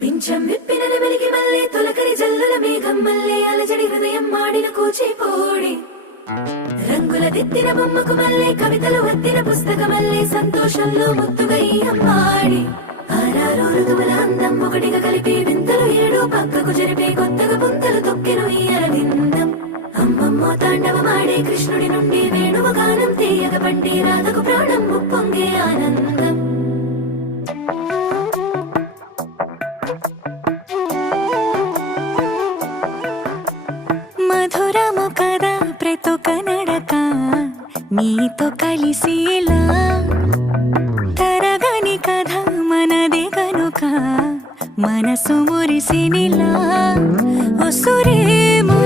పింఛం విప్పిన నెమలికి మల్లె తొలకరి జల్లుల మేఘం మల్లె అలజడి హృదయం మాడిన కూచిపోడి రంగుల దిద్దిన బొమ్మకు మల్లె కవితలు వద్దిన పుస్తక మల్లె సంతోషంలో ముద్దుగా ఈ అమ్మాడి ఆరారు ఋతువుల అందం ఒకటిగా కలిపి వింతలు ఏడు పక్కకు జరిపే కొత్తగా పుంతలు తొక్కెను ఈ అరవిందం అమ్మమ్మో తాండవమాడే కృష్ణుడి నుండి వేణువ గానం తీయగ పండి రాధకు ప్రాణం ముప్పొంగే ఆనందం మధురము కదా ప్రతొక నడక నీతో కలిసేలా తరగని కథ మనదే కనుక మనసు మురిసినిలా ఉసురేమో